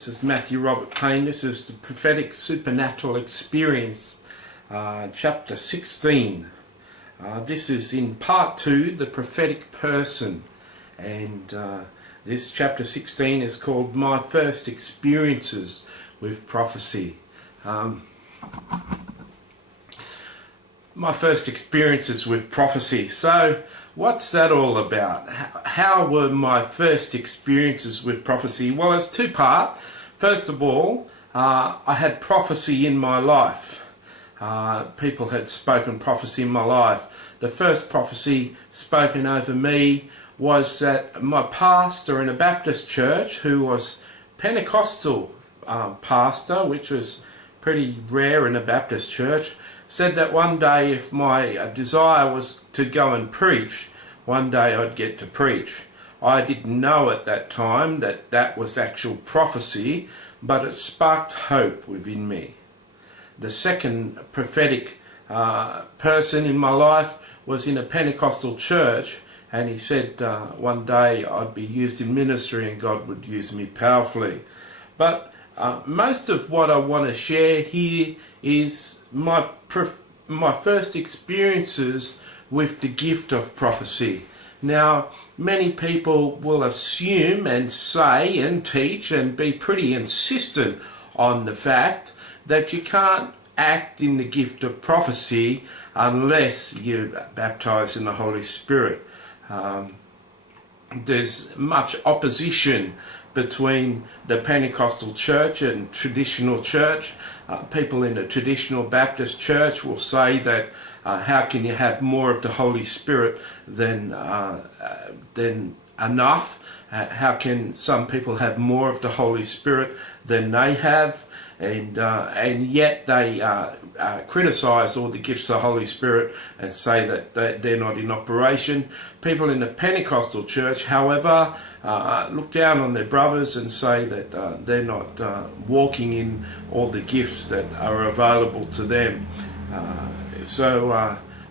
This is Matthew Robert Payne. This is the Prophetic Supernatural Experience, chapter 16. This is in part 2, the prophetic person. And this chapter 16 is called My First Experiences with Prophecy. My first experiences with prophecy. So, what's that all about? How were my first experiences with prophecy? Well, it's two-part. First of all, I had prophecy in my life. People had spoken prophecy in my life. The first prophecy spoken over me was that my pastor in a Baptist church, who was Pentecostal pastor, which was pretty rare in a Baptist church, said that one day if my desire was to go and preach, one day I'd get to preach. I didn't know at that time that that was actual prophecy, but it sparked hope within me. The second prophetic person in my life was in a Pentecostal church, and he said one day I'd be used in ministry and God would use me powerfully. But most of what I want to share here is my first experiences with the gift of prophecy. Now, many people will assume and say and teach and be pretty insistent on the fact that you can't act in the gift of prophecy unless you're baptized in the Holy Spirit. There's much opposition between the Pentecostal church and traditional church. People in the traditional Baptist church will say that how can you have more of the Holy Spirit than enough? How can some people have more of the Holy Spirit than they have? And yet they criticize all the gifts of the Holy Spirit and say that they're not in operation. People in the Pentecostal church, however, look down on their brothers and say that they're not walking in all the gifts that are available to them. So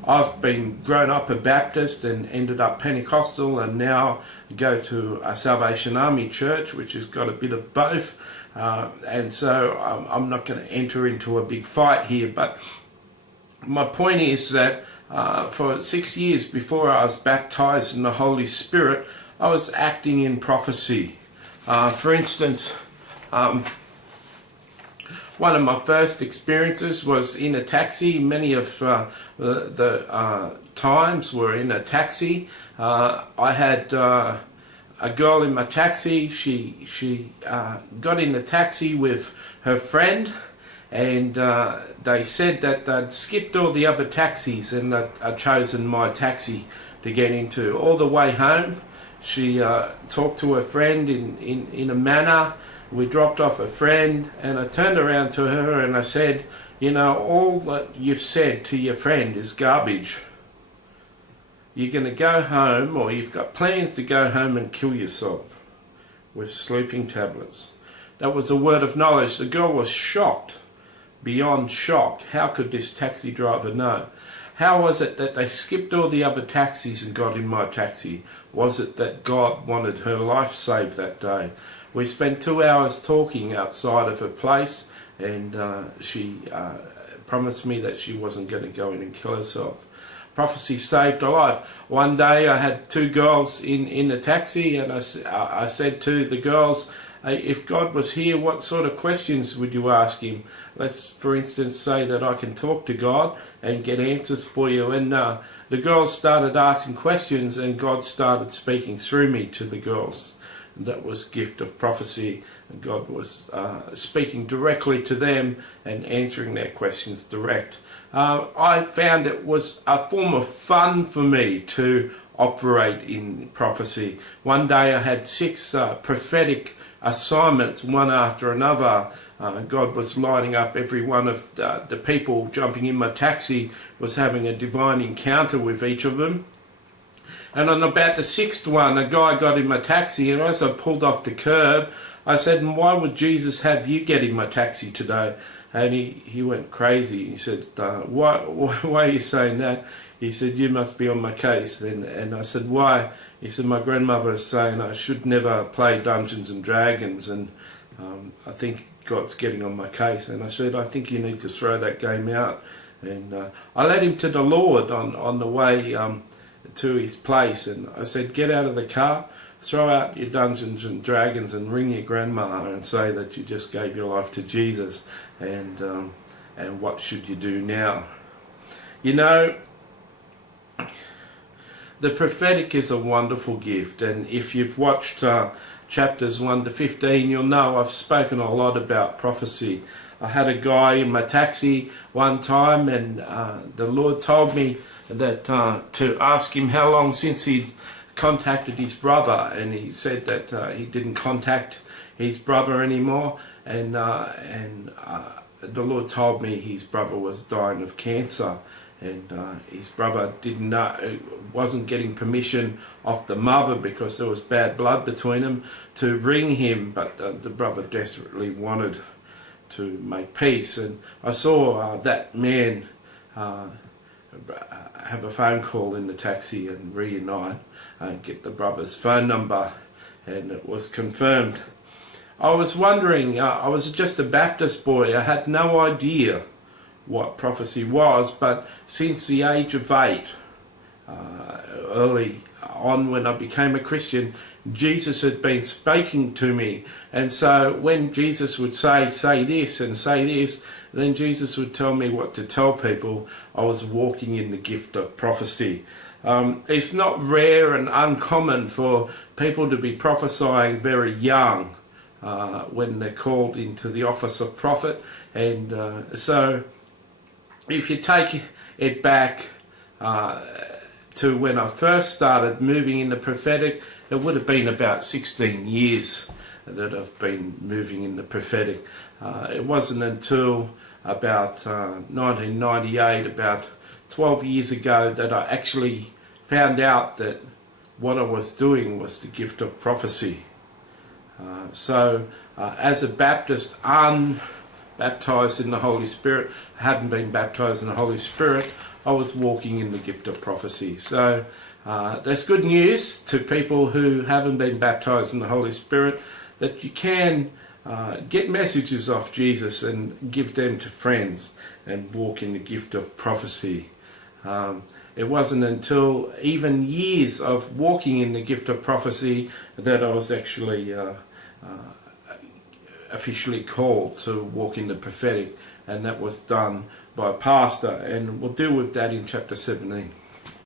I've been grown up a Baptist and ended up Pentecostal, and now go to a Salvation Army church, which has got a bit of both. And so I'm not going to enter into a big fight here, but my point is that for 6 years before I was baptized in the Holy Spirit, I was acting in prophecy. For instance, one of my first experiences was in a taxi. Many of the times were in a taxi. I had a girl in my taxi. She got in the taxi with her friend, and they said that they'd skipped all the other taxis and that I'd chosen my taxi to get into. All the way home, she talked to her friend in a manner. We dropped off a friend, and I turned around to her and I said, you know, all that you've said to your friend is garbage. You're going to go home, or you've got plans to go home and kill yourself with sleeping tablets. That was a word of knowledge. The girl was shocked, beyond shock. How could this taxi driver know? How was it that they skipped all the other taxis and got in my taxi? Was it that God wanted her life saved that day? We spent 2 hours talking outside of her place, and she promised me that she wasn't going to go in and kill herself. Prophecy saved her life. One day I had two girls in the taxi, and I said to the girls, if God was here, what sort of questions would you ask him? Let's, for instance, say that I can talk to God and get answers for you. And the girls started asking questions, and God started speaking through me to the girls. And that was gift of prophecy. And God was speaking directly to them and answering their questions direct. I found it was a form of fun for me to operate in prophecy. One day I had 6 prophetic assignments, one after another. God was lining up every one of the people jumping in my taxi, was having a divine encounter with each of them. And on about the 6th one, a guy got in my taxi, and as I pulled off the curb, I said, why would Jesus have you get in my taxi today? And he went crazy. He said, why are you saying that? He said, you must be on my case. And I said, why? He said, my grandmother is saying I should never play Dungeons and Dragons, and I think God's getting on my case. And I said, I think you need to throw that game out. And I led him to the Lord on the way to his place. And I said, get out of the car, throw out your Dungeons and Dragons and ring your grandma and say that you just gave your life to Jesus. And what should you do now? You know, the prophetic is a wonderful gift, and if you've watched chapters 1 to 15, you'll know I've spoken a lot about prophecy. I had a guy in my taxi one time, and the Lord told me that to ask him how long since he'd contacted his brother, and he said that he didn't contact his brother anymore, and the Lord told me his brother was dying of cancer. And his brother didn't know, wasn't getting permission off the mother because there was bad blood between them to ring him, but the brother desperately wanted to make peace. And I saw that man have a phone call in the taxi and reunite and get the brother's phone number, and it was confirmed. I was wondering, I was just a Baptist boy, I had no idea what prophecy was, but since the age of 8, early on when I became a Christian, Jesus had been speaking to me. And so when Jesus would say this and say this, then Jesus would tell me what to tell people. I was walking in the gift of prophecy. It's not rare and uncommon for people to be prophesying very young when they're called into the office of prophet. And so if you take it back to when I first started moving in the prophetic, it would have been about 16 years that I've been moving in the prophetic. It wasn't until about 1998, about 12 years ago, that I actually found out that what I was doing was the gift of prophecy. So as a Baptist, baptized in the Holy Spirit, I hadn't been baptized in the Holy Spirit, I was walking in the gift of prophecy. So that's good news to people who haven't been baptized in the Holy Spirit, that you can get messages off Jesus and give them to friends and walk in the gift of prophecy. It wasn't until even years of walking in the gift of prophecy that I was actually officially called to walk in the prophetic, and that was done by a pastor, and we'll deal with that in chapter 17.